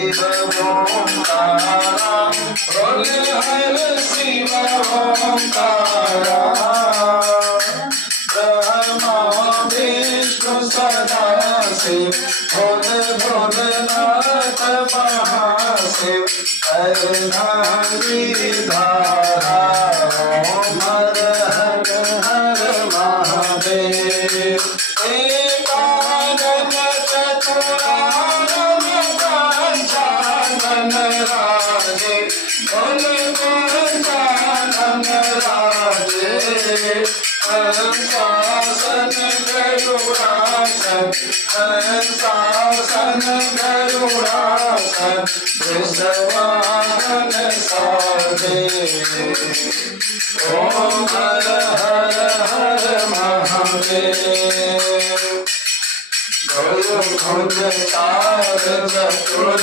शिव ओंकारा बोल हर शिव ओंकारा ब्रह्मा विष्णु सदा शिव बोल भोलेनाथ महाशिव अर्धांगी धारा ओम हर हर हर महादेव एकानन चतुरानन पंचानन राजे बोल पंचानन राजे शासन गरुड़ासन शासन गरुड़ासन वृषवाहन साजे ओम हर हर हर महादेव गरुड़ चार चतुर